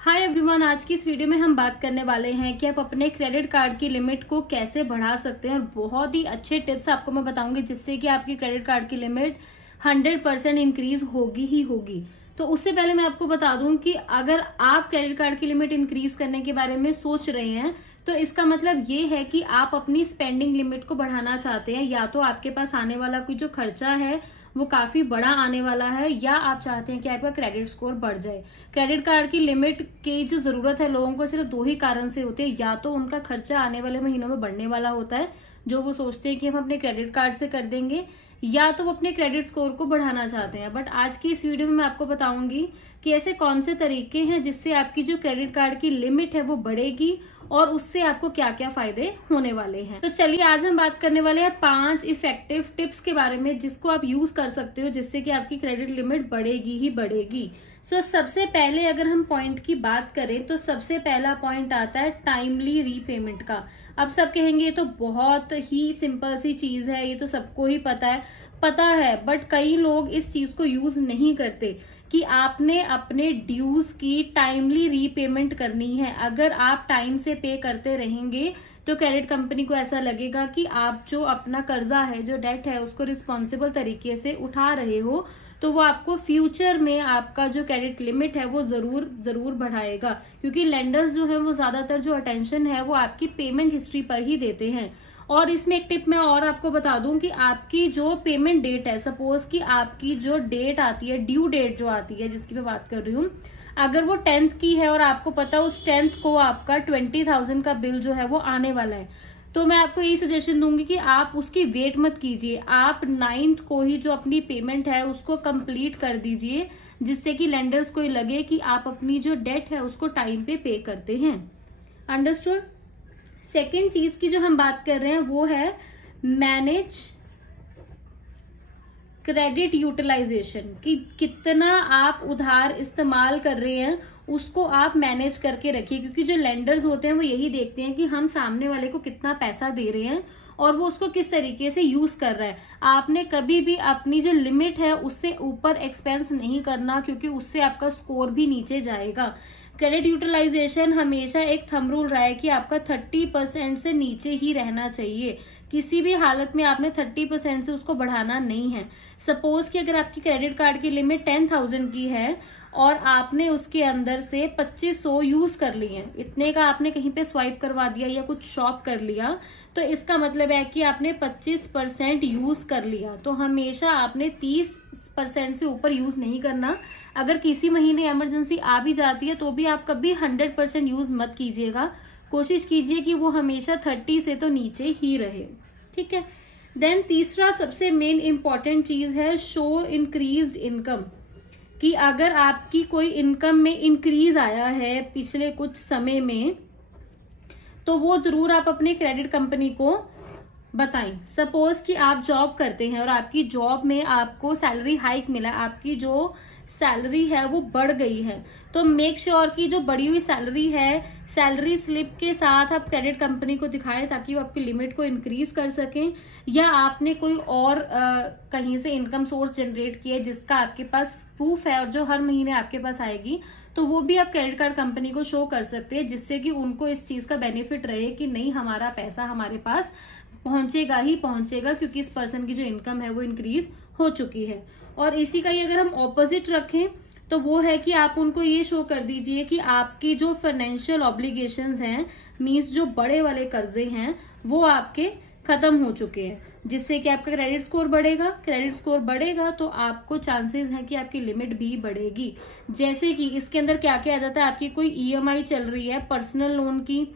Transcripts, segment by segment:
Hi everyone, आज की इस वीडियो में हम बात करने वाले हैं कि आप अपने क्रेडिट कार्ड की लिमिट को कैसे बढ़ा सकते हैं। और बहुत ही अच्छे टिप्स आपको मैं बताऊंगी जिससे कि आपकी क्रेडिट कार्ड की लिमिट 100% इंक्रीज होगी ही होगी। तो उससे पहले मैं आपको बता दूं कि अगर आप क्रेडिट कार्ड की लिमिट इंक्रीज करने के बारे में सोच रहे हैं तो इसका मतलब ये है कि आप अपनी स्पेंडिंग लिमिट को बढ़ाना चाहते हैं, या तो आपके पास आने वाला कोई जो खर्चा है वो काफी बड़ा आने वाला है, या आप चाहते हैं कि आपका क्रेडिट स्कोर बढ़ जाए। क्रेडिट कार्ड की लिमिट की जो जरूरत है लोगों को सिर्फ दो ही कारण से होती है, या तो उनका खर्चा आने वाले महीनों में बढ़ने वाला होता है जो वो सोचते हैं कि हम अपने क्रेडिट कार्ड से कर देंगे, या तो वो अपने क्रेडिट स्कोर को बढ़ाना चाहते हैं। बट आज की इस वीडियो में मैं आपको बताऊंगी कि ऐसे कौन से तरीके हैं जिससे आपकी जो क्रेडिट कार्ड की लिमिट है वो बढ़ेगी और उससे आपको क्या क्या फायदे होने वाले हैं। तो चलिए आज हम बात करने वाले हैं 5 इफेक्टिव टिप्स के बारे में जिसको आप यूज कर सकते हो जिससे कि आपकी क्रेडिट लिमिट बढ़ेगी ही बढ़ेगी। सबसे पहले अगर हम पॉइंट की बात करें तो सबसे पहला पॉइंट आता है टाइमली रीपेमेंट का। अब सब कहेंगे ये तो बहुत ही सिंपल सी चीज है, ये तो सबको ही पता है, बट कई लोग इस चीज को यूज नहीं करते कि आपने अपने ड्यूज की टाइमली रीपेमेंट करनी है। अगर आप टाइम से पे करते रहेंगे तो क्रेडिट कंपनी को ऐसा लगेगा कि आप जो अपना कर्जा है, जो डेट है, उसको रिस्पॉन्सिबल तरीके से उठा रहे हो, तो वो आपको फ्यूचर में आपका जो क्रेडिट लिमिट है वो जरूर बढ़ाएगा। क्योंकि लेंडर्स जो है वो ज्यादातर जो अटेंशन है वो आपकी पेमेंट हिस्ट्री पर ही देते हैं। और इसमें एक टिप मैं और आपको बता दूं कि आपकी जो पेमेंट डेट है, सपोज कि आपकी जो डेट आती है, ड्यू डेट जो आती है जिसकी मैं बात कर रही हूँ, अगर वो 10th की है और आपको पता उस 10th को आपका 20,000 का बिल जो है वो आने वाला है, तो मैं आपको यही सजेशन दूंगी कि आप उसकी वेट मत कीजिए, आप 9th को ही जो अपनी पेमेंट है उसको कंप्लीट कर दीजिए, जिससे कि लेंडर्स को लगे कि आप अपनी जो डेट है उसको टाइम पे करते हैं। अंडरस्टूड। सेकेंड चीज की जो हम बात कर रहे हैं वो है मैनेज क्रेडिट यूटिलाइजेशन, कि कितना आप उधार इस्तेमाल कर रहे हैं उसको आप मैनेज करके रखिए। क्योंकि जो लेंडर्स होते हैं वो यही देखते हैं कि हम सामने वाले को कितना पैसा दे रहे हैं और वो उसको किस तरीके से यूज कर रहा है। आपने कभी भी अपनी जो लिमिट है उससे ऊपर एक्सपेंस नहीं करना, क्योंकि उससे आपका स्कोर भी नीचे जाएगा। क्रेडिट यूटिलाइजेशन हमेशा एक थंब रूल रहा है कि आपका 30% से नीचे ही रहना चाहिए। किसी भी हालत में आपने 30% से उसको बढ़ाना नहीं है। सपोज कि अगर आपकी क्रेडिट कार्ड की लिमिट 10,000 की है और आपने उसके अंदर से 2500 यूज कर लिए, इतने का आपने कहीं पे स्वाइप करवा दिया या कुछ शॉप कर लिया, तो इसका मतलब है कि आपने 25% यूज कर लिया। तो हमेशा आपने 30% से ऊपर यूज नहीं करना। अगर किसी महीने इमरजेंसी आ भी जाती है तो भी आप कभी 100% यूज मत कीजिएगा, कोशिश कीजिए कि वो हमेशा 30 से तो नीचे ही रहे। ठीक है। देन तीसरा सबसे मेन इंपॉर्टेंट चीज है शो इंक्रीज्ड इनकम, कि अगर आपकी कोई इनकम में इंक्रीज आया है पिछले कुछ समय में तो वो जरूर आप अपने क्रेडिट कंपनी को बताएं। सपोज कि आप जॉब करते हैं और आपकी जॉब में आपको सैलरी हाइक मिला, आपकी जो सैलरी है वो बढ़ गई है, तो मेक श्योर कि जो बढ़ी हुई सैलरी है सैलरी स्लिप के साथ आप क्रेडिट कंपनी को दिखाएं ताकि वो आपकी लिमिट को इंक्रीज कर सकें। या आपने कोई और कहीं से इनकम सोर्स जनरेट किया जिसका आपके पास प्रूफ है और जो हर महीने आपके पास आएगी, तो वो भी आप क्रेडिट कार्ड कंपनी को शो कर सकते हैं, जिससे कि उनको इस चीज का बेनिफिट रहे कि नहीं, हमारा पैसा हमारे पास पहुंचेगा ही पहुंचेगा क्योंकि इस पर्सन की जो इनकम है वो इंक्रीज हो चुकी है। और इसी का ही अगर हम ऑपोजिट रखें तो वो है कि आप उनको ये शो कर दीजिए कि आपकी जो फाइनेंशियल ऑब्लिगेशंस हैं, मींस जो बड़े वाले कर्जे हैं, वो आपके खत्म हो चुके हैं, जिससे कि आपका क्रेडिट स्कोर बढ़ेगा। क्रेडिट स्कोर बढ़ेगा तो आपको चांसेस है कि आपकी लिमिट भी बढ़ेगी। जैसे कि इसके अंदर क्या क्या आ जाता है, आपकी कोई ईएमआई चल रही है, पर्सनल लोन की,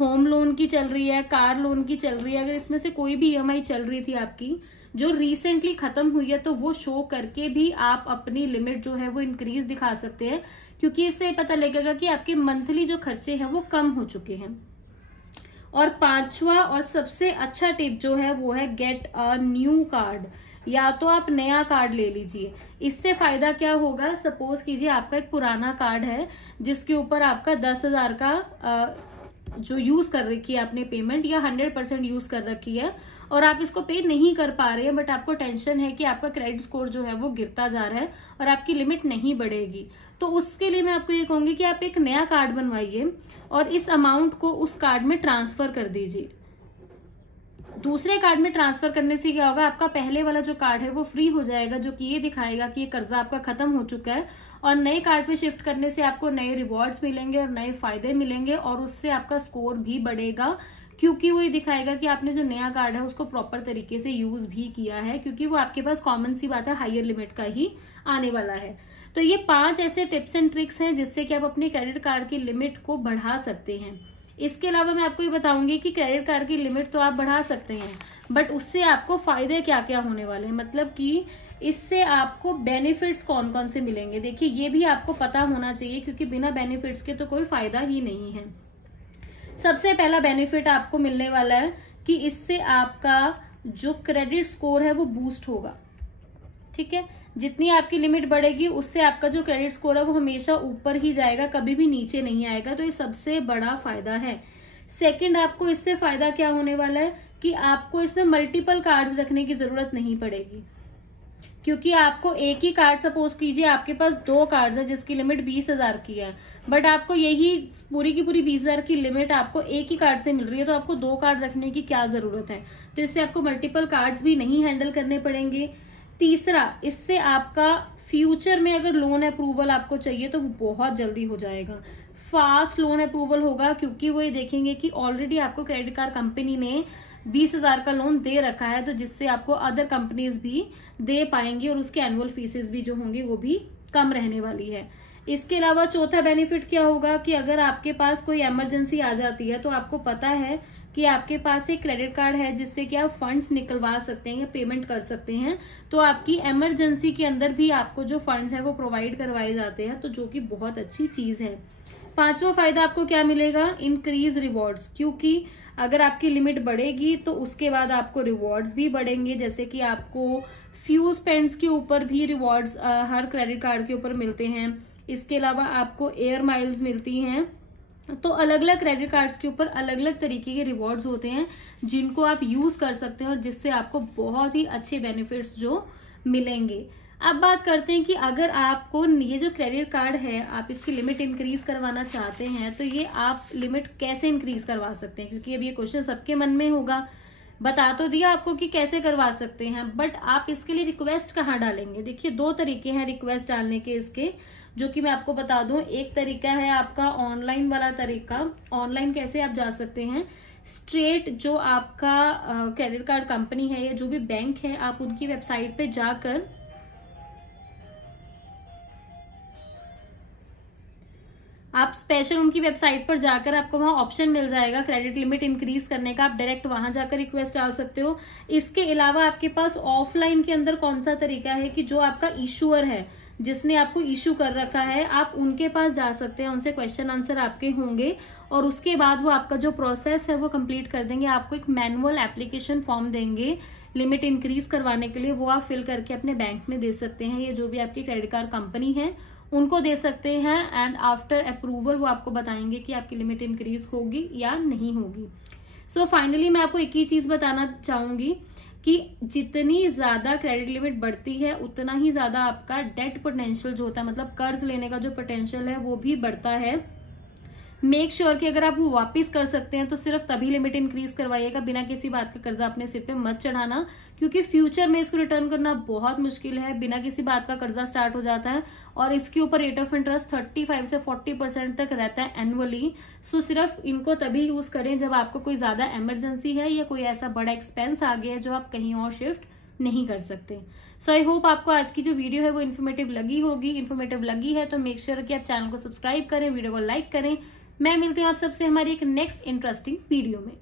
होम लोन की चल रही है, कार लोन की चल रही है, अगर इसमें से कोई भी ईएमआई चल रही थी आपकी जो रिसेंटली खत्म हुई है, तो वो शो करके भी आप अपनी लिमिट जो है वो इंक्रीज दिखा सकते हैं, क्योंकि इससे पता लगेगा कि आपके मंथली जो खर्चे हैं वो कम हो चुके हैं। और पांचवा और सबसे अच्छा टिप जो है वो है गेट अ न्यू कार्ड, या तो आप नया कार्ड ले लीजिए। इससे फायदा क्या होगा, सपोज कीजिए आपका एक पुराना कार्ड है जिसके ऊपर आपका 10,000 का जो यूज कर रखी है आपने पेमेंट, या 100% यूज कर रखी है और आप इसको पे नहीं कर पा रहे हैं, बट आपको टेंशन है कि आपका क्रेडिट स्कोर जो है वो गिरता जा रहा है और आपकी लिमिट नहीं बढ़ेगी, तो उसके लिए मैं आपको ये कहूंगी कि आप एक नया कार्ड बनवाइए और इस अमाउंट को उस कार्ड में ट्रांसफर कर दीजिए। दूसरे कार्ड में ट्रांसफर करने से क्या होगा, आपका पहले वाला जो कार्ड है वो फ्री हो जाएगा, जो कि ये दिखाएगा कि ये कर्जा आपका खत्म हो चुका है। और नए कार्ड पे शिफ्ट करने से आपको नए रिवॉर्ड्स मिलेंगे और नए फायदे मिलेंगे, और उससे आपका स्कोर भी बढ़ेगा, क्योंकि वो ये दिखाएगा कि आपने जो नया कार्ड है उसको प्रॉपर तरीके से यूज भी किया है, क्योंकि वो आपके पास कॉमन सी बात है हायर लिमिट का ही आने वाला है। तो ये 5 ऐसे टिप्स एंड ट्रिक्स हैं जिससे कि आप अपने क्रेडिट कार्ड की लिमिट को बढ़ा सकते हैं। इसके अलावा मैं आपको ये बताऊंगी कि क्रेडिट कार्ड की लिमिट तो आप बढ़ा सकते हैं, बट उससे आपको फायदे क्या क्या होने वाले हैं, मतलब कि इससे आपको बेनिफिट्स कौन कौन से मिलेंगे। देखिए ये भी आपको पता होना चाहिए, क्योंकि बिना बेनिफिट्स के तो कोई फायदा ही नहीं है। सबसे पहला बेनिफिट आपको मिलने वाला है कि इससे आपका जो क्रेडिट स्कोर है वो बूस्ट होगा। ठीक है, जितनी आपकी लिमिट बढ़ेगी उससे आपका जो क्रेडिट स्कोर है वो हमेशा ऊपर ही जाएगा, कभी भी नीचे नहीं आएगा। तो ये सबसे बड़ा फायदा है। सेकंड, आपको इससे फायदा क्या होने वाला है कि आपको इसमें मल्टीपल कार्ड्स रखने की जरूरत नहीं पड़ेगी, क्योंकि आपको एक ही कार्ड, सपोज कीजिए आपके पास 2 कार्ड्स है जिसकी लिमिट 20,000 की है, बट आपको यही पूरी की पूरी 20,000 की लिमिट आपको एक ही कार्ड से मिल रही है, तो आपको 2 कार्ड रखने की क्या जरूरत है। तो इससे आपको मल्टीपल कार्ड्स भी नहीं हैंडल करने पड़ेंगे। तीसरा, इससे आपका फ्यूचर में अगर लोन अप्रूवल आपको चाहिए तो वो बहुत जल्दी हो जाएगा, फास्ट लोन अप्रूवल होगा, क्योंकि वो ये देखेंगे कि ऑलरेडी आपको क्रेडिट कार्ड कंपनी ने 20,000 का लोन दे रखा है, तो जिससे आपको अदर कंपनीज भी दे पाएंगी और उसके एनुअल फीसेस भी जो होंगी वो भी कम रहने वाली है। इसके अलावा चौथा बेनिफिट क्या होगा कि अगर आपके पास कोई इमरजेंसी आ जाती है तो आपको पता है कि आपके पास एक क्रेडिट कार्ड है जिससे कि आप फंड्स निकलवा सकते हैं या पेमेंट कर सकते हैं, तो आपकी इमरजेंसी के अंदर भी आपको जो फंड्स है वो प्रोवाइड करवाए जाते हैं, तो जो कि बहुत अच्छी चीज है। 5वां फायदा आपको क्या मिलेगा, इंक्रीज रिवॉर्ड्स, क्योंकि अगर आपकी लिमिट बढ़ेगी तो उसके बाद आपको रिवॉर्ड्स भी बढ़ेंगे, जैसे कि आपको फ्यू स्पेंड्स के ऊपर भी रिवॉर्ड्स हर क्रेडिट कार्ड के ऊपर मिलते हैं। इसके अलावा आपको एयर माइल्स मिलती हैं। तो अलग अलग क्रेडिट कार्ड्स के ऊपर अलग अलग तरीके के रिवॉर्ड्स होते हैं जिनको आप यूज कर सकते हैं और जिससे आपको बहुत ही अच्छे बेनिफिट्स जो मिलेंगे। अब बात करते हैं कि अगर आपको ये जो क्रेडिट कार्ड है आप इसकी लिमिट इंक्रीज करवाना चाहते हैं तो ये आप लिमिट कैसे इंक्रीज करवा सकते हैं, क्योंकि अब ये क्वेश्चन सबके मन में होगा। बता तो दिया आपको कि कैसे करवा सकते हैं, बट आप इसके लिए रिक्वेस्ट कहाँ डालेंगे। देखिए 2 तरीके हैं रिक्वेस्ट डालने के इसके, जो कि मैं आपको बता दूं। एक तरीका है आपका ऑनलाइन वाला तरीका। ऑनलाइन कैसे आप जा सकते हैं, स्ट्रेट जो आपका क्रेडिट कार्ड कंपनी है या जो भी बैंक है, आप उनकी वेबसाइट पे जाकर आप स्पेशल उनकी वेबसाइट पर जाकर आपको वहां ऑप्शन मिल जाएगा क्रेडिट लिमिट इंक्रीज करने का, आप डायरेक्ट वहां जाकर रिक्वेस्ट डाल सकते हो। इसके अलावा आपके पास ऑफलाइन के अंदर कौन सा तरीका है कि जो आपका इशूअर है जिसने आपको इशू कर रखा है, आप उनके पास जा सकते हैं, उनसे क्वेश्चन आंसर आपके होंगे और उसके बाद वो आपका जो प्रोसेस है वो कंप्लीट कर देंगे। आपको एक मैनुअल एप्लीकेशन फॉर्म देंगे लिमिट इंक्रीज करवाने के लिए, वो आप फिल करके अपने बैंक में दे सकते हैं, ये जो भी आपकी क्रेडिट कार्ड कंपनी है उनको दे सकते हैं, एंड आफ्टर अप्रूवल वो आपको बताएंगे कि आपकी लिमिट इंक्रीज होगी या नहीं होगी। सो फाइनली मैं आपको एक ही चीज बताना चाहूंगी कि जितनी ज्यादा क्रेडिट लिमिट बढ़ती है उतना ही ज्यादा आपका डेट पोटेंशियल जो होता है, मतलब कर्ज लेने का जो पोटेंशियल है वो भी बढ़ता है। मेक श्योर कि अगर आप वो वापस कर सकते हैं तो सिर्फ तभी लिमिट इंक्रीज करवाइएगा, बिना किसी बात का कर्जा अपने सिर पे मत चढ़ाना, क्योंकि फ्यूचर में इसको रिटर्न करना बहुत मुश्किल है। बिना किसी बात का कर्जा स्टार्ट हो जाता है और इसके ऊपर रेट ऑफ इंटरेस्ट 35 से 40% तक रहता है एनुअली। सो सिर्फ इनको तभी यूज करें जब आपको कोई ज्यादा इमरजेंसी है या कोई ऐसा बड़ा एक्सपेंस आ गया है जो आप कहीं और शिफ्ट नहीं कर सकते। सो आई होप आपको आज की जो वीडियो है वो इन्फॉर्मेटिव लगी होगी। इन्फॉर्मेटिव लगी है तो मेक श्योर कि आप चैनल को सब्सक्राइब करें, वीडियो को लाइक करें। मैं मिलती हूँ आप सबसे हमारी एक नेक्स्ट इंटरेस्टिंग वीडियो में।